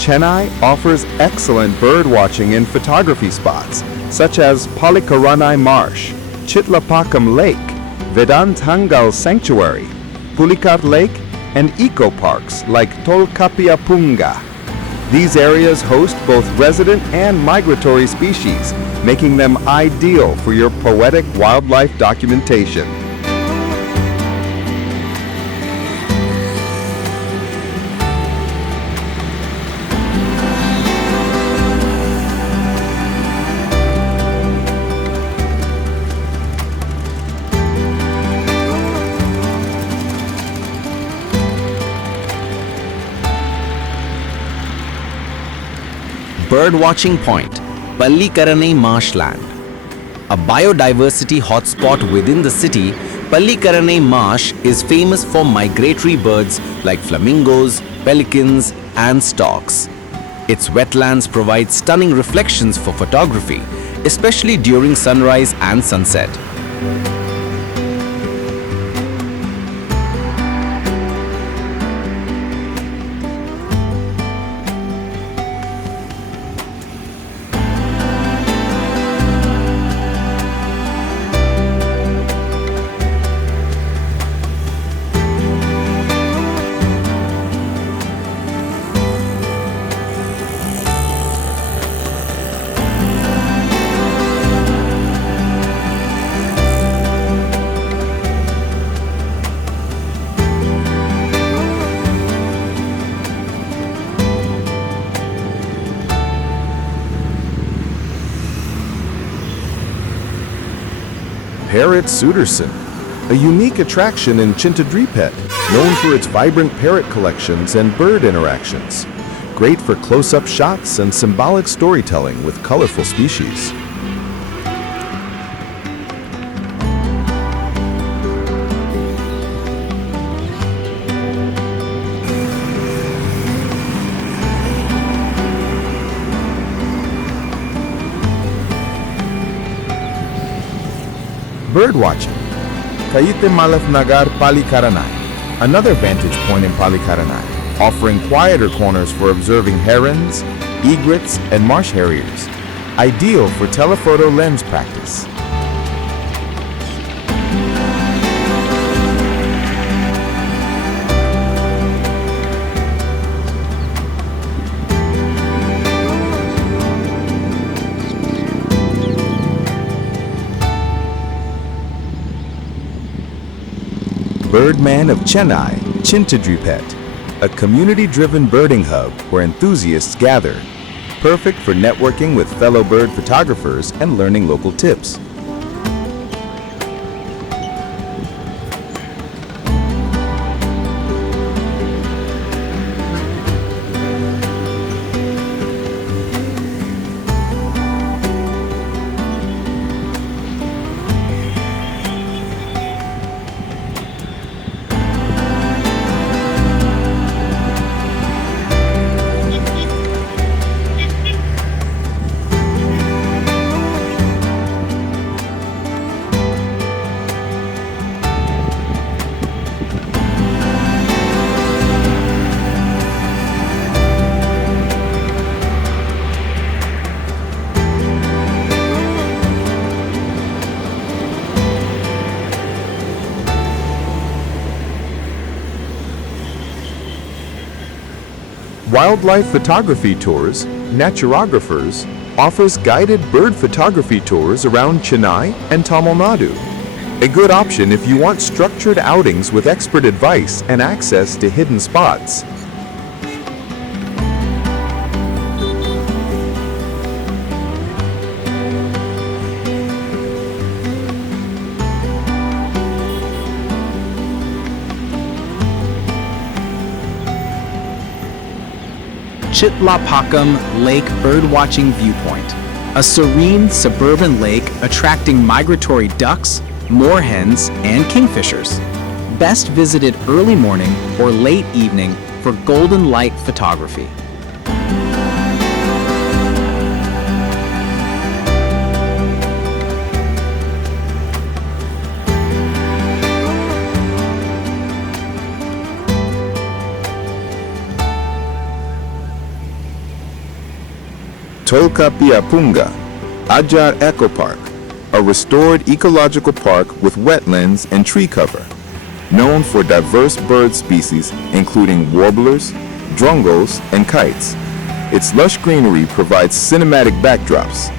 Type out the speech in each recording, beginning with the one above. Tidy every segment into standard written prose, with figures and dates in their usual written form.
Chennai offers excellent birdwatching and photography spots such as Pallikaranai Marsh, Chitlapakam Lake, Vedantangal Sanctuary, Pulikat Lake, and eco-parks like Tolkapiapunga. These areas host both resident and migratory species, making them ideal for your poetic wildlife documentation. Birdwatching Point, Pallikaranai Marshland. A biodiversity hotspot within the city, Pallikaranai Marsh is famous for migratory birds like flamingos, pelicans, and storks. Its wetlands provide stunning reflections for photography, especially during sunrise and sunset. Parrot Suderson, a unique attraction in Chintadripet, known for its vibrant parrot collections and bird interactions. Great for close-up shots and symbolic storytelling with colorful species. Birdwatching. Kayite Malafnagar Pallikaranai, another vantage point in Pallikaranai, offering quieter corners for observing herons, egrets, and marsh harriers, ideal for telephoto lens practice. Birdman of Chennai, Chintadripet, a community-driven birding hub where enthusiasts gather, perfect for networking with fellow bird photographers and learning local tips. Wildlife Photography Tours, Naturographers, offers guided bird photography tours around Chennai and Tamil Nadu. A good option if you want structured outings with expert advice and access to hidden spots. Chitlapakam Lake Birdwatching Viewpoint, a serene suburban lake attracting migratory ducks, moorhens, and kingfishers. Best visited early morning or late evening for golden light photography. Tolkapiapunga, Adyar Eco Park, a restored ecological park with wetlands and tree cover, known for diverse bird species including warblers, drongos, and kites. Its lush greenery provides cinematic backdrops.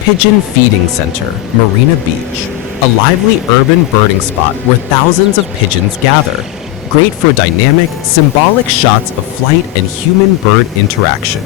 Pigeon Feeding Center, Marina Beach. A lively urban birding spot where thousands of pigeons gather. Great for dynamic, symbolic shots of flight and human-bird interaction.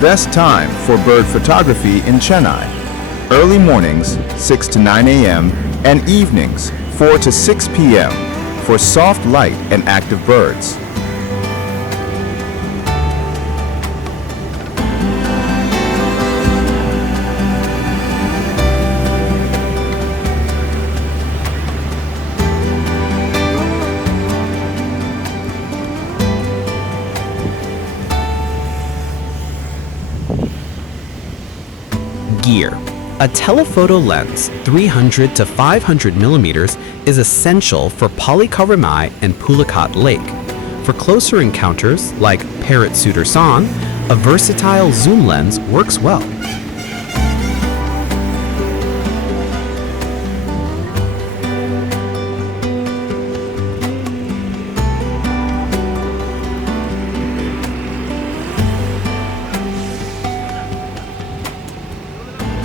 Best time for bird photography in Chennai. Early mornings, 6 to 9 a.m., and evenings, 4 to 6 p.m., for soft light and active birds. Gear. A telephoto lens 300 to 500 millimeters is essential for Pallikaranai and Pallikaranai Lake. For closer encounters, like Parrot Suitor San, a versatile zoom lens works well.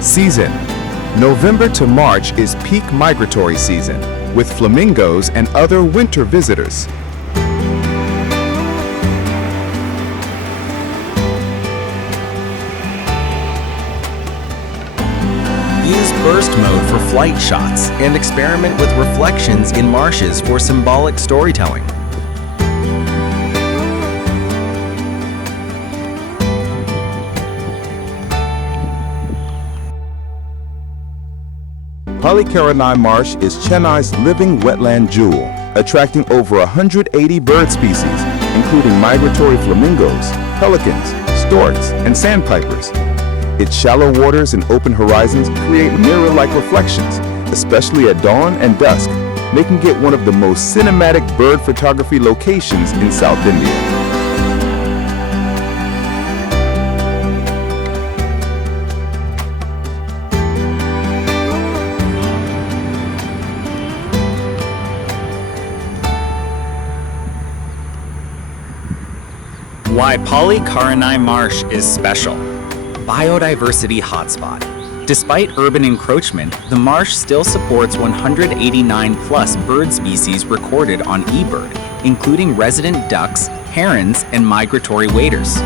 Season. November to March is peak migratory season, with flamingos and other winter visitors. Use burst mode for flight shots and experiment with reflections in marshes for symbolic storytelling. Pallikaranai Marsh is Chennai's living wetland jewel, attracting over 180 bird species, including migratory flamingos, pelicans, storks, and sandpipers. Its shallow waters and open horizons create mirror-like reflections, especially at dawn and dusk, making it one of the most cinematic bird photography locations in South India. Why Pallikaranai Marsh is special. Biodiversity hotspot. Despite urban encroachment, the marsh still supports 189 plus bird species recorded on eBird, including resident ducks, herons, and migratory waders.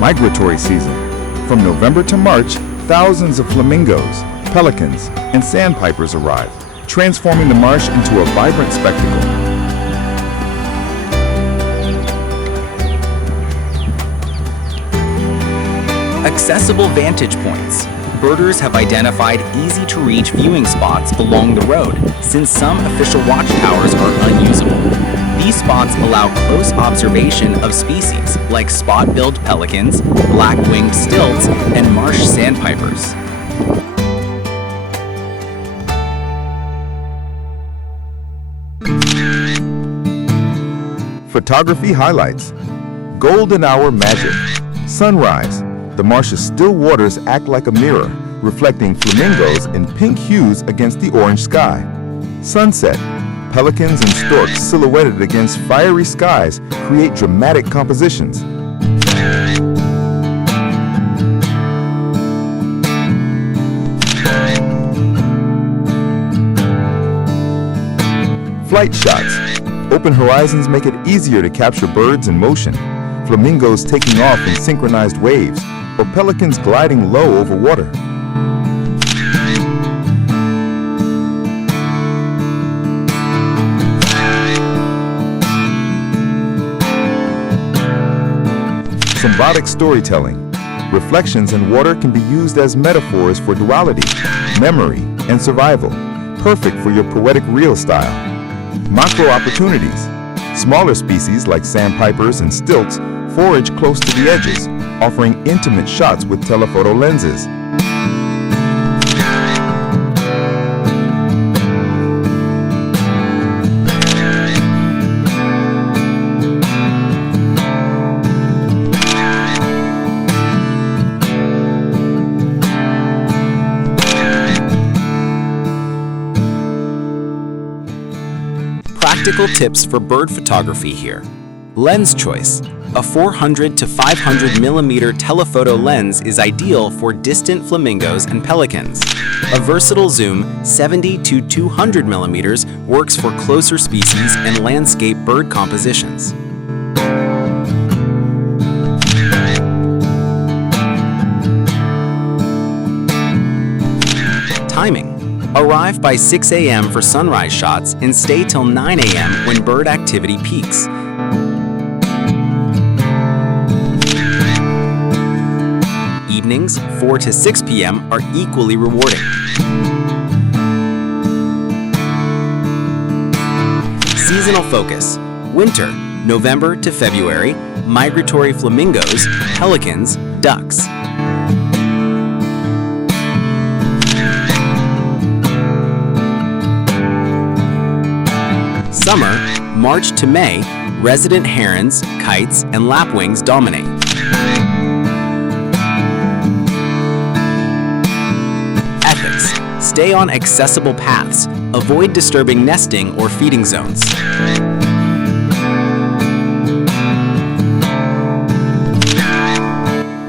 Migratory season. From November to March, thousands of flamingos, pelicans, and sandpipers arrive, transforming the marsh into a vibrant spectacle. Accessible vantage points. Birders have identified easy-to-reach viewing spots along the road, since some official watchtowers are unusable. These spots allow close observation of species like spot-billed pelicans, black-winged stilts, and marsh sandpipers. Photography highlights. Golden hour magic. Sunrise. The marsh's still waters act like a mirror, reflecting flamingos in pink hues against the orange sky. Sunset, pelicans and storks silhouetted against fiery skies create dramatic compositions. Flight shots. Open horizons make it easier to capture birds in motion, flamingos taking off in synchronized waves, or pelicans gliding low over water. Symbolic storytelling. Reflections in water can be used as metaphors for duality, memory, and survival, perfect for your poetic reel style. Macro opportunities. Smaller species like sandpipers and stilts forage close to the edges, offering intimate shots with telephoto lenses. Practical tips for bird photography here. Lens choice. A 400 to 500 millimeter telephoto lens is ideal for distant flamingos and pelicans. A versatile zoom, 70 to 200 millimeters, works for closer species and landscape bird compositions. Timing. Arrive by 6 a.m. for sunrise shots and stay till 9 a.m. when bird activity peaks. Evenings, 4 to 6 p.m. are equally rewarding. Seasonal focus. Winter, November to February, migratory flamingos, pelicans, ducks. Summer, March to May, resident herons, kites, and lapwings dominate. Ethics. Stay on accessible paths. Avoid disturbing nesting or feeding zones.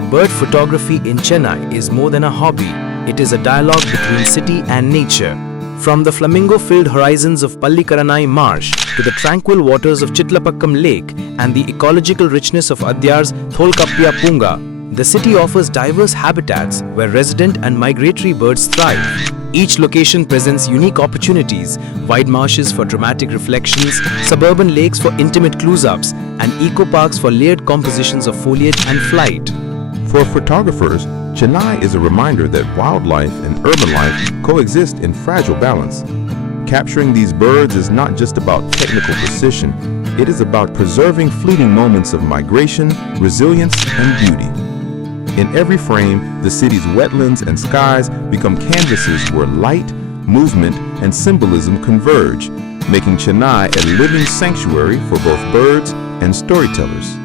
Bird photography in Chennai is more than a hobby. It is a dialogue between city and nature. From the flamingo-filled horizons of Pallikaranai Marsh to the tranquil waters of Chitlapakkam Lake and the ecological richness of Adyar's Tholkappya Punga, the city offers diverse habitats where resident and migratory birds thrive. Each location presents unique opportunities: wide marshes for dramatic reflections, suburban lakes for intimate close-ups, and eco-parks for layered compositions of foliage and flight. For photographers, Chennai is a reminder that wildlife and urban life coexist in fragile balance. Capturing these birds is not just about technical precision, it is about preserving fleeting moments of migration, resilience, and beauty. In every frame, the city's wetlands and skies become canvases where light, movement, and symbolism converge, making Chennai a living sanctuary for both birds and storytellers.